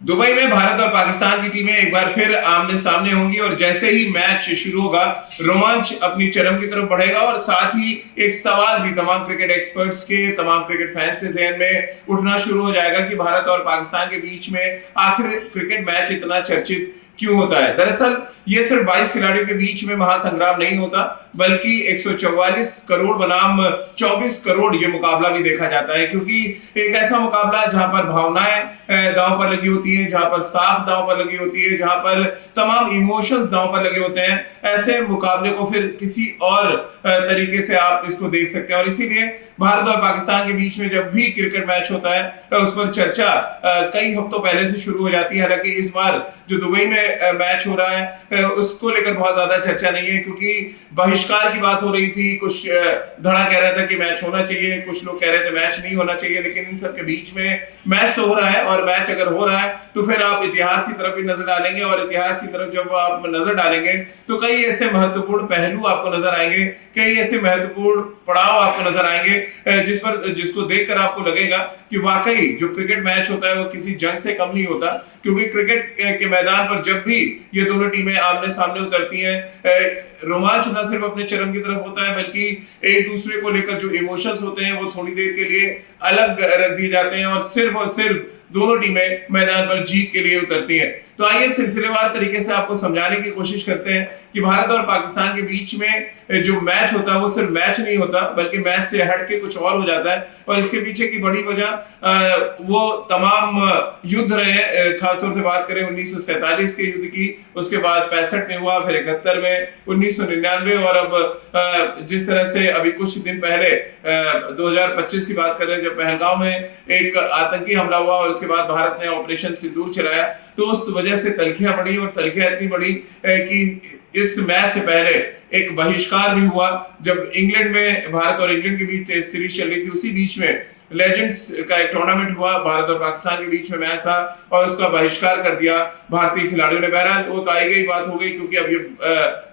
Dubai में भारत और पाकिस्तान की टीमें एक बार फिर आमने सामने होंगी और जैसे ही मैच शुरू होगा रोमांच अपनी चरम की तरफ बढ़ेगा और साथ ही एक सवाल भी तमाम क्रिकेट एक्सपर्ट्स के, तमाम क्रिकेट फैंस के जहन में उठना शुरू हो जाएगा कि भारत और पाकिस्तान के बीच में आखिर क्रिकेट मैच इतना चर्चित क्यों होता है। दरअसल ये सिर्फ 22 खिलाड़ियों के बीच में महासंग्राम नहीं होता, बल्कि 144 करोड़ बनाम 24 करोड़ ये मुकाबला भी देखा जाता है, क्योंकि एक ऐसा मुकाबला जहां पर भावनाएं दांव पर लगी होती हैं, जहां पर साख दांव पर लगी होती है, जहां पर तमाम इमोशंस दांव पर लगे होते हैं। ऐसे मुकाबले को फिर किसी और तरीके से आप इसको देख सकते हैं और इसीलिए भारत और पाकिस्तान के बीच में जब भी क्रिकेट मैच होता है तो उस पर चर्चा कई हफ्तों पहले से शुरू हो जाती है। हालांकि इस बार जो दुबई में मैच हो रहा है उसको लेकर बहुत ज्यादा चर्चा नहीं है, क्योंकि बहिष्कार की बात हो रही थी। कुछ धड़ा कह रहा था कि मैच होना चाहिए, कुछ लोग कह रहे थे मैच नहीं होना चाहिए, लेकिन इन सब के बीच में मैच तो हो रहा है और मैच अगर हो रहा है तो फिर आप इतिहास की तरफ भी नजर डालेंगे और इतिहास की तरफ जब आप नजर डालेंगे तो कई ऐसे महत्वपूर्ण पहलू आपको नजर आएंगे, कई ऐसे महत्वपूर्ण पड़ाव आपको नजर आएंगे जिसको देखकर आपको लगेगा कि वाकई जो क्रिकेट मैच होता है वो किसी जंग से कम नहीं होता। क्योंकि क्रिकेट के मैदान पर जब भी ये दोनों टीमें आमने सामने उतरती हैं रोमांच न सिर्फ अपने चरम की तरफ होता है, बल्कि एक दूसरे को लेकर जो इमोशंस होते हैं वो थोड़ी देर के लिए अलग रख दिए जाते हैं और सिर्फ दोनों टीमें मैदान पर जीत के लिए उतरती हैं। तो आइए सिलसिलेवार तरीके से आपको समझाने की कोशिश करते हैं कि भारत और पाकिस्तान के बीच में जो मैच होता है वो सिर्फ मैच नहीं होता, बल्कि मैच से हट के कुछ और हो जाता है। और इसके पीछे की बड़ी वजह वो तमाम युद्ध रहे। खासतौर से बात करें 1947 के युद्ध की, उसके बाद 65 में हुआ, फिर 71 में, 1999 और अब जिस तरह से अभी कुछ दिन पहले 2025 की बात कर रहे हैं जब पहलगांव में एक आतंकी हमला हुआ और उसके बाद भारत ने ऑपरेशन सिंदूर चलाया, तो उस वजह से तल्खियां बढ़ी और तल्खियां इतनी बढ़ी कि इस मैच से पहले एक बहिष्कार भी हुआ। जब इंग्लैंड में भारत और इंग्लैंड के बीच टेस्ट सीरीज चल रही थी, उसी बीच में लेजेंड्स का एक टूर्नामेंट हुआ, भारत और पाकिस्तान के बीच में मैच था और उसका बहिष्कार कर दिया भारतीय खिलाड़ियों ने। बहरहाल वो तो आई गई बात हो गई, क्योंकि अब ये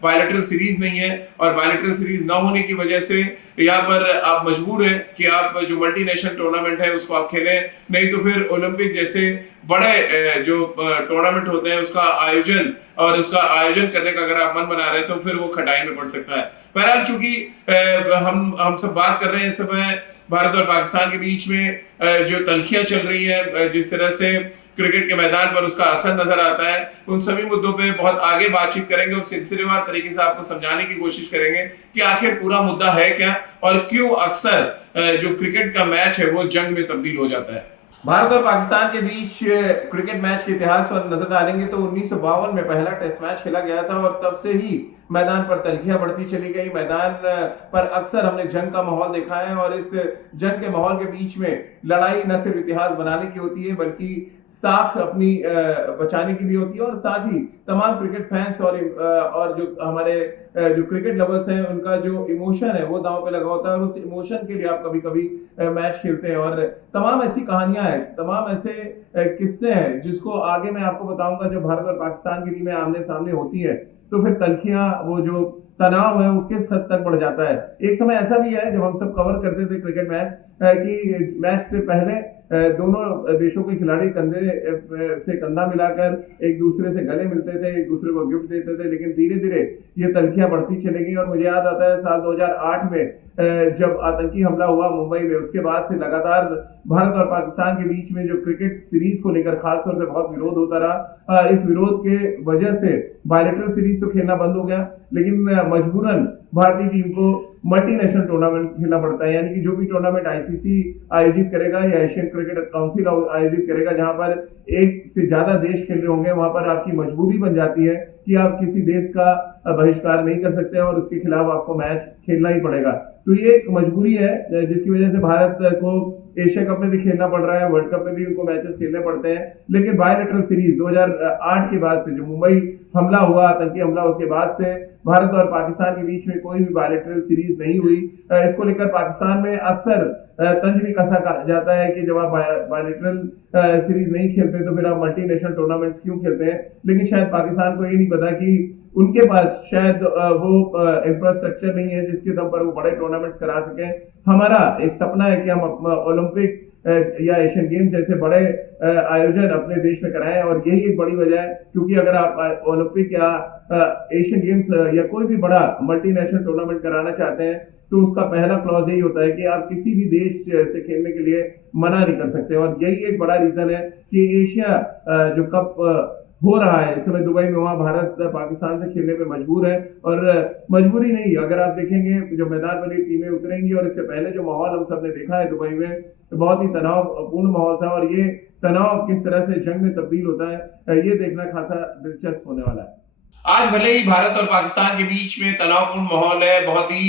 बायलैटरल सीरीज नहीं है और बायलैटरल सीरीज ना होने की वजह से यहाँ पर आप मजबूर हैं कि आप जो मल्टीनेशनल टूर्नामेंट है उसको आप खेलें, नहीं तो फिर ओलंपिक जैसे बड़े जो टूर्नामेंट होते हैं उसका आयोजन करने का अगर आप मन बना रहे हैं तो फिर वो खटाई में पड़ सकता है। बहरहाल क्योंकि हम सब बात कर रहे हैं इस समय भारत और पाकिस्तान के बीच में जो तल्खियां चल रही है, जिस तरह से क्रिकेट के मैदान पर उसका असर नजर आता है, उन सभी मुद्दों पे बहुत आगे बातचीत करेंगे और सिलसिलेवार तरीके से आपको समझाने की कोशिश करेंगे कि आखिर पूरा मुद्दा है क्या और क्यों अक्सर जो क्रिकेट का मैच है वो जंग में तब्दील हो जाता है। भारत और पाकिस्तान के बीच क्रिकेट मैच के इतिहास पर नजर डालेंगे तो 1952 में पहला टेस्ट मैच खेला गया था और तब से ही मैदान पर तल्खियां बढ़ती चली गई। मैदान पर अक्सर हमने जंग का माहौल देखा है और इस जंग के माहौल के बीच में लड़ाई न सिर्फ इतिहास बनाने की होती है बल्कि साख अपनी बचाने की भी होती है और साथ ही तमाम क्रिकेट फैंस और जो हमारे जो क्रिकेट लवर्स हैं उनका जो इमोशन है वो दांव पे लगा होता है और उस इमोशन के लिए आप कभी कभी मैच खेलते हैं। और तमाम ऐसी कहानियां हैं, तमाम ऐसे किस्से हैं जिसको आगे मैं आपको बताऊंगा। जब भारत और पाकिस्तान की टीमें आमने सामने होती है तो फिर तल्खियां, वो जो तनाव है वो किस हद तक बढ़ जाता है। एक समय ऐसा भी है जब हम सब कवर करते थे क्रिकेट मैच कि मैच से पहले दोनों देशों के खिलाड़ी कंधे से कंधा मिलाकर एक दूसरे से गले मिलते थे, एक दूसरे को गिफ्ट देते थे, लेकिन धीरे धीरे ये तल्खियां बढ़ती चली गई। और मुझे याद आता है साल 2008 में जब आतंकी हमला हुआ मुंबई में, उसके बाद से लगातार भारत और पाकिस्तान के बीच में जो क्रिकेट सीरीज को लेकर खासतौर से बहुत विरोध होता रहा। इस विरोध के वजह से बायलैटरल सीरीज तो खेलना बंद हो गया, लेकिन मजबूरन भारतीय टीम को मल्टीनेशनल टूर्नामेंट खेलना पड़ता है। यानी कि जो भी टूर्नामेंट आईसीसी आयोजित करेगा या एशियन क्रिकेट काउंसिल आयोजित करेगा, जहां पर एक से ज्यादा देश खेल रहे होंगे, वहां पर आपकी मजबूरी बन जाती है कि आप किसी देश का बहिष्कार नहीं कर सकते और उसके खिलाफ आपको मैच खेलना ही पड़ेगा। तो ये एक मजबूरी है जिसकी वजह से भारत को एशिया कप में भी खेलना पड़ रहा है, वर्ल्ड कप में भी उनको मैचेस खेलने पड़ते हैं। लेकिन बायलैटरल सीरीज 2008 के बाद से जो मुंबई हमला हुआ, आतंकी हमला, उसके बाद से भारत और पाकिस्तान के बीच में कोई भी बायलैटरल सीरीज नहीं हुई। इसको लेकर पाकिस्तान में अक्सर तंज भी कसा जाता है कि जब आप बायलैटरल सीरीज नहीं खेलते तो फिर आप मल्टीनेशनल टूर्नामेंट्स क्यों खेलते हैं। लेकिन शायद पाकिस्तान को ये नहीं पता कि उनके पास शायद वो इंफ्रास्ट्रक्चर नहीं है जिसके दम पर वो बड़े टूर्नामेंट्स करा सकें। हमारा एक सपना है कि हम ओलंपिक या एशियन गेम्स जैसे बड़े आयोजन अपने देश में कराएं। और यही एक बड़ी वजह है, क्योंकि अगर आप ओलंपिक या एशियन गेम्स या कोई भी बड़ा मल्टीनेशनल टूर्नामेंट कराना चाहते हैं तो उसका पहला क्लॉज यही होता है कि आप किसी भी देश से खेलने के लिए मना नहीं कर सकते। और यही एक बड़ा रीजन है कि एशिया जो कप हो रहा है इस समय दुबई में, वहां भारत पाकिस्तान से खेलने पे मजबूर है। और मजबूरी नहीं, अगर आप देखेंगे जो मैदान वाली टीमें उतरेंगी, और इससे पहले जो माहौल हम सब ने देखा है दुबई में, तो बहुत ही तनावपूर्ण माहौल था। और ये तनाव किस तरह से जंग में तब्दील होता है, ये देखना खासा दिलचस्प होने वाला है। आज भले ही भारत और पाकिस्तान के बीच में तनावपूर्ण माहौल है, बहुत ही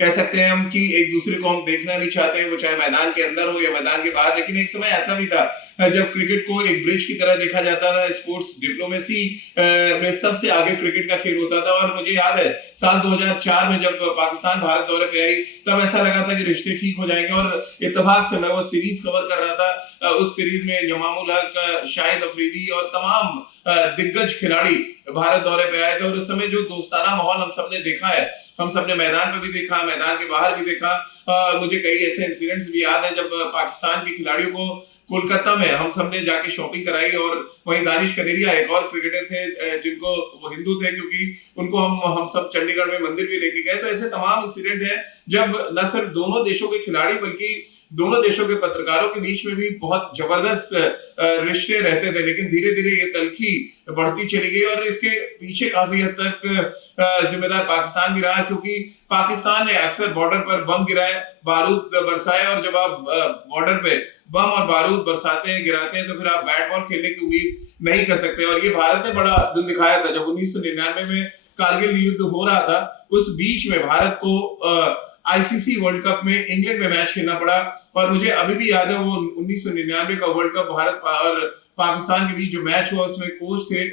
कह सकते हैं हम कि एक दूसरे को हम देखना नहीं चाहते, वो चाहे मैदान के अंदर हो या मैदान के बाहर। लेकिन एक समय ऐसा भी था जब क्रिकेट को एक ब्रिज की तरह देखा जाता था, स्पोर्ट्स डिप्लोमेसी में सबसे आगे क्रिकेट का खेल होता था। और मुझे याद है साल 2004 में जब पाकिस्तान भारत दौरे पे आई, तब ऐसा लगा था कि रिश्ते ठीक हो जाएंगे। और इत्तेफाक से मैं वो सीरीज कवर कर रहा था, उस सीरीज में जमामुल हक, शाहिद अफरीदी और तमाम दिग्गज खिलाड़ी भारत दौरे पे आए थे। और उस समय जो दोस्ताना माहौल हम सबने देखा है, हम सबने मैदान पे भी देखा, मैदान के बाहर भी देखा। मुझे कई ऐसे इंसिडेंट्स भी याद है जब पाकिस्तान के खिलाड़ियों को कोलकाता में हम सबने जाके शॉपिंग कराई, और वहीं दानिश कनेरिया एक और क्रिकेटर थे जिनको वो हिंदू थे, क्योंकि उनको हम सब चंडीगढ़ में मंदिर भी लेके गए। तो ऐसे तमाम इंसिडेंट हैं जब न सिर्फ दोनों देशों के खिलाड़ी बल्कि दोनों देशों के पत्रकारों के बीच में भी बहुत जबरदस्त रिश्ते रहते थे। लेकिन धीरे धीरे ये तल्खी बढ़ती चली गई, और इसके पीछे काफी हद तक जिम्मेदार पाकिस्तान भी रहा, क्योंकि पाकिस्तान ने अक्सर बॉर्डर पर बम गिराए, बारूद बरसाए। और जब आप बॉर्डर पे बम और बारूद बरसाते हैं, गिराते हैं, तो फिर आप बैट बॉल खेलने की उम्मीद नहीं कर सकते। और ये भारत ने बड़ा दिल दिखाया था जब 1999 में कारगिल युद्ध हो रहा था। उस बीच में भारत को आईसीसी वर्ल्ड कप में इंग्लैंड में मैच खेलना पड़ा। और मुझे अभी भी याद है वो 1999 का वर्ल्ड कप भारत और पाकिस्तान के बीच जो मैच हुआ, उसमें कोच थे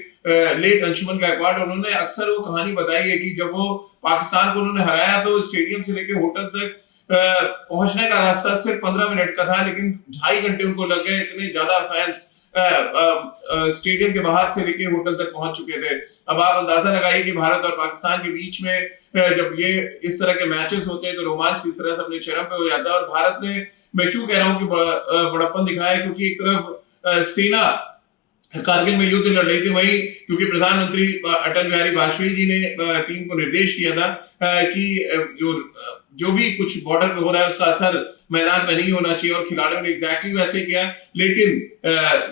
लेट अंशुमन गायकवाड। उन्होंने अक्सर वो कहानी बताई है कि जब वो पाकिस्तान को उन्होंने हराया तो स्टेडियम से लेकर होटल तक पहुंचने का रास्ता सिर्फ 15 मिनट का था, लेकिन 2.5 घंटे उनको लग गए। इतने ज्यादा फैंस स्टेडियम के बाहर से लेके होटल तक पहुंच चुके थे। अब आप अंदाजा लगाइए कि भारत और पाकिस्तान के बीच में जब ये इस तरह के मैचेस होते हैं तो रोमांच किस तरह से अपने चरम पे हो जाता है। और भारत ने, मैं क्यों कह रहा हूँ कि बड़प्पन दिखाया है, क्योंकि एक तरफ सेना कारगिल में युद्ध लड़ रही थी, वहीं क्योंकि प्रधानमंत्री अटल बिहारी वाजपेयी जी ने टीम को निर्देश दिया था कि जो भी कुछ बॉर्डर पे हो रहा है उसका असर मैदान में नहीं होना चाहिए, और खिलाड़ियों ने एग्जैक्टली वैसे किया। लेकिन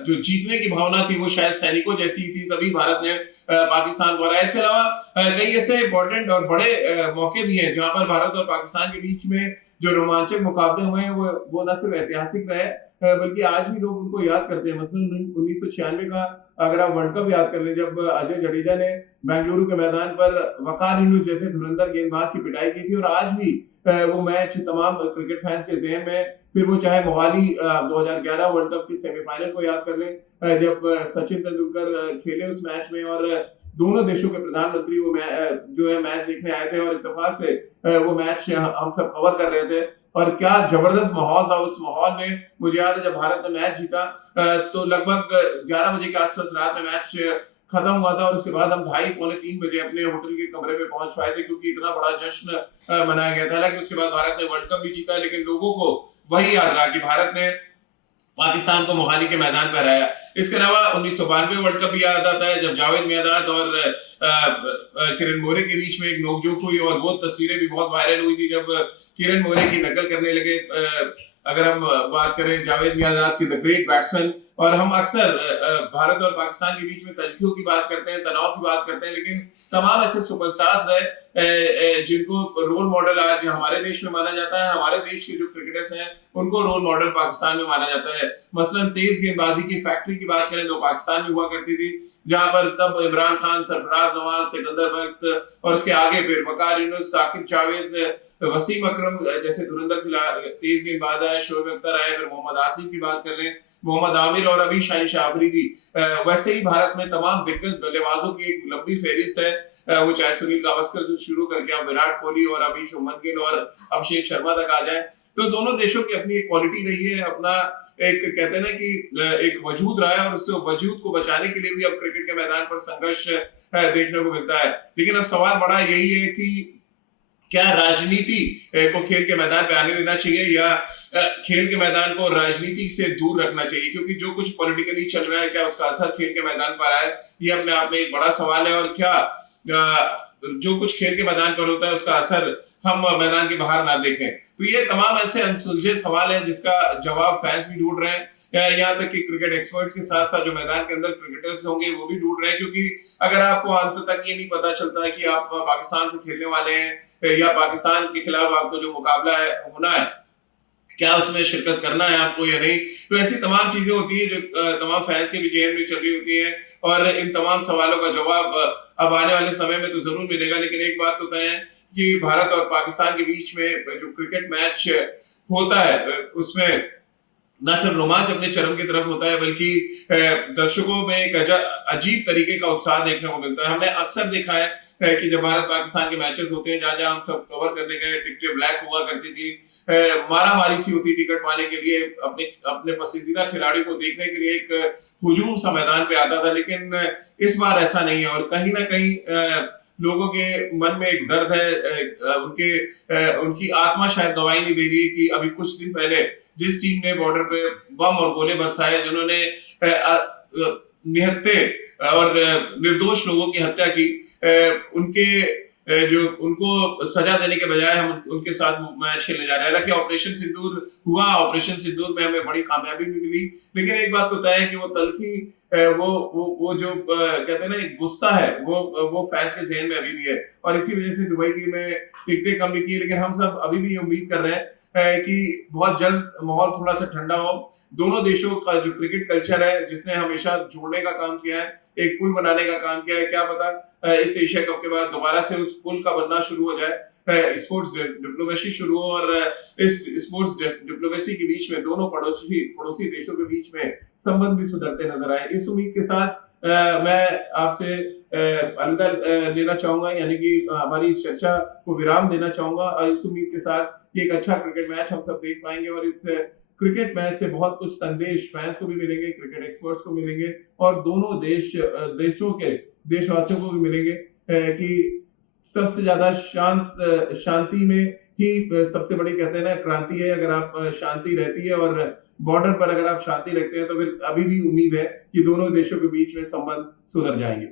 जो जीतने की भावना थी वो शायद सैनिकों जैसी थी, तभी भारत ने पाकिस्तान को हराया। इसके अलावा कई ऐसे इंपॉर्टेंट और बड़े मौके भी हैं जहां पर भारत और पाकिस्तान के बीच में जो रोमांचक मुकाबले हुए हैं वो न सिर्फ ऐतिहासिक रहे बल्कि आज भी लोग उनको याद करते हैं। मसलन 1996 का अगर आप वर्ल्ड कप याद कर लें, जब अजय जडेजा ने बेंगलुरु के मैदान पर वकार यूनुस जैसे धुरंधर गेंदबाज की पिटाई की थी, और आज भी वो मैच तमाम क्रिकेट फैंस के ज़हन में। फिर वो चाहे मोहाली 2011 वर्ल्ड कप की सेमीफाइनल को याद कर लें, जब सचिन तेंदुलकर खेले उस मैच में, और दोनों देशों के प्रधानमंत्री वो जो है मैच देखने आए थे, और इत्तेफाक से वो मैच हम सब कवर कर रहे थे। और क्या जबरदस्त माहौल था उस माहौल में। मुझे याद है जब भारत ने मैच जीता तो लगभग 11 बजे के आसपास रात में मैच खत्म हुआ था, और उसके बाद हम 2:30 पौने 3 बजे अपने होटल के कमरे में पहुंच पाए थे, क्योंकि इतना बड़ा जश्न मनाया गया था। हालांकि उसके बाद भारत ने वर्ल्ड कप भी जीता, लेकिन लोगों को वही याद रहा कि भारत ने पाकिस्तान को मोहाली के मैदान पर हराया। इसके अलावा 1992 वर्ल्ड कप भी याद आता है जब जावेद मियांदाद और किरण मोरे के बीच में एक नोकझोंक हुई, और वो तस्वीरें भी बहुत वायरल हुई थी जब किरण मोरे की नकल करने लगे। अगर हम बात करें जावेद मियांदाद की, द ग्रेट बैट्समैन, और हम अक्सर भारत और पाकिस्तान के बीच में तल्खियों की बात करते हैं, तनाव की बात करते हैं, लेकिन तमाम ऐसे सुपरस्टार्स रहे जिनको रोल मॉडल आज हमारे देश में माना जाता है। हमारे देश के जो क्रिकेटर्स हैं उनको रोल मॉडल पाकिस्तान में माना जाता है। मसलन तेज गेंदबाजी की फैक्ट्री की बात करें तो पाकिस्तान में हुआ करती थी, जहां पर तब इमरान खान, सरफराज नवाज, सिकंदर वक्त, और उसके आगे फिर वकार यूनुस, साकिब जावेद, वसीम अकरम जैसे धुरंधर तेज गेंदबाज आए, शोएब अख्तर आए, फिर मोहम्मद आसिफ की बात कर लें, मोहम्मद आमिर, और अभी शाहीन शाह अफरीदी। वैसे ही भारत में तमाम दिग्गज बल्लेबाजों की एक लंबी फहरिस्त है, वो चाहे सुनील गावस्कर से शुरू करके आप विराट कोहली और अभी शुभमन गिल और अभिषेक शर्मा तक आ जाए। तो दोनों देशों की अपनी एक क्वालिटी रही है, अपना एक कहते हैं ना कि एक वजूद रहा है, और उस वजूद को बचाने के लिए भी अब क्रिकेट के मैदान पर संघर्ष देखने को मिलता है। लेकिन अब सवाल बड़ा यही है कि क्या राजनीति को खेल के मैदान पे आने देना चाहिए या खेल के मैदान को राजनीति से दूर रखना चाहिए? क्योंकि जो कुछ पॉलिटिकली चल रहा है, क्या उसका असर खेल के मैदान पर आया है? ये अपने आप में एक बड़ा सवाल है। और क्या जो कुछ खेल के मैदान पर होता है उसका असर हम मैदान के बाहर ना देखें? तो ये तमाम ऐसे अनसुलझे सवाल हैं जिसका जवाब फैंस भी ढूंढ रहे हैं, यहाँ तक कि क्रिकेट एक्सपर्ट्स के साथ साथ जो मैदान के अंदर क्रिकेटर्स होंगे वो भी ढूंढ रहे हैं। क्योंकि अगर आपको अंत तक ये नहीं पता चलता है कि आप पाकिस्तान से खेलने वाले हैं या पाकिस्तान के खिलाफ आपको जो मुकाबला है होना है, क्या उसमें शिरकत करना है आपको या नहीं, तो ऐसी तमाम चीजें होती हैं जो तमाम फैंस के भी जेहन में चल रही होती हैं। और इन तमाम सवालों का जवाब अब आने वाले समय में तो जरूर मिलेगा। लेकिन एक बात तो तय है कि भारत और पाकिस्तान के बीच में जो क्रिकेट मैच होता है उसमें न सिर्फ रोमांच अपने चरम की तरफ होता है, बल्कि दर्शकों में एक अजीब तरीके का उत्साह देखने को मिलता है। हमने अक्सर देखा है कि जब भारत पाकिस्तान के मैचेस होते हैं, जहां जहां हम सब कवर करने गए, टिकटें ब्लैक हुआ करती थी, मारा मारी सी होती टिकट पाने के लिए, अपने अपने पसंदीदा खिलाड़ी को देखने के लिए एक हुजूम सा मैदान पे आता था। लेकिन इस बार ऐसा नहीं है। और कहीं ना कहीं लोगों के मन में एक दर्द है, उनकी आत्मा शायद गवाही नहीं दे रही है कि अभी कुछ दिन पहले जिस टीम ने बॉर्डर पे बम और गोले बरसाए, जिन्होंने निहत्थे और निर्दोष लोगों की हत्या की, उनके जो उनको सजा देने के बजाय हम उनके साथ मैच खेलने जा रहे हैं। हालांकि ऑपरेशन सिंदूर हुआ, ऑपरेशन सिंदूर में हमें बड़ी कामयाबी भी मिली, लेकिन एक बात तो तय है कि वो तलखी, वो जो कहते हैं ना एक गुस्सा है, वो फैंस के जहन में अभी भी है। और इसी वजह से दुबई की में टिकटें कम भी की, लेकिन हम सब अभी भी उम्मीद कर रहे हैं कि बहुत जल्द माहौल थोड़ा सा ठंडा हो। दोनों देशों का जो क्रिकेट कल्चर है, जिसने हमेशा जोड़ने का काम किया है, एक पुल बनाने का काम किया है, क्या पता इस एशिया कप के बाद दोबारा से उस पुल का बनना शुरू हो जाए, स्पोर्ट्स डिप्लोमेसी शुरू हो और इस स्पोर्ट्स डिप्लोमेसी के बीच में दोनों पड़ोसी देशों के बीच में संबंध भी सुधरते नजर आए। इस उम्मीद के साथ मैं आपसे अलविदा लेना चाहूंगा, यानी कि हमारी इस चर्चा को विराम देना चाहूंगा। और इस उम्मीद के साथ कि एक अच्छा क्रिकेट मैच हम सब देख पाएंगे और इस क्रिकेट मैच से बहुत कुछ संदेश फैंस को भी मिलेंगे, क्रिकेट एक्सपर्ट्स को मिलेंगे और दोनों देशों के देशवासियों को भी मिलेंगे कि सबसे ज्यादा शांति में ही सबसे बड़ी कहते हैं ना क्रांति है। अगर आप शांति रहती है और बॉर्डर पर अगर आप शांति रखते हैं तो फिर अभी भी उम्मीद है कि दोनों देशों के बीच में संबंध सुधर जाएंगे।